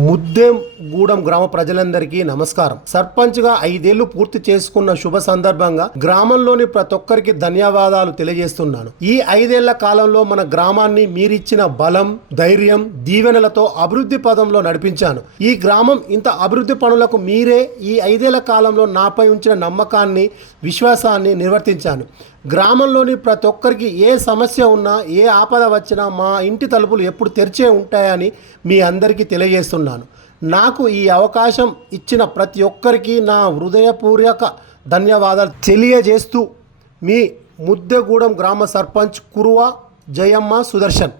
ಮುದ್ದೆ గూడెం గ్రామ ప్రజలందరికీ నమస్కారం. సర్పంచ్గా ఐదేళ్ళు పూర్తి చేసుకున్న శుభ సందర్భంగా గ్రామంలోని ప్రతి ఒక్కరికి ధన్యవాదాలు తెలియజేస్తున్నాను. ఈ ఐదేళ్ళ కాలంలో మన గ్రామాన్ని మీరిచ్చిన బలం ధైర్యం దీవెనలతో అభివృద్ధి పదంలో నడిపించాను. ఈ గ్రామం ఇంత అభివృద్ధి పనులకు మీరే ఈ ఐదేళ్ళ కాలంలో నాపై ఉంచిన నమ్మకాన్ని విశ్వాసాన్ని నిర్వర్తించాను. గ్రామంలోని ప్రతి ఒక్కరికి ఏ సమస్య ఉన్నా ఏ ఆపద వచ్చినా మా ఇంటి తలుపులు ఎప్పుడు తెరిచే ఉంటాయని మీ అందరికీ తెలియజేస్తున్నాను. నాకు ఈ అవకాశం ఇచ్చిన ప్రతి ఒక్కరికి నా హృదయపూర్వక ధన్యవాదాలు తెలియజేస్తూ మీ ముద్దెగూడెం గ్రామ సర్పంచ్ కురువ జయమ్మ సుదర్శన్.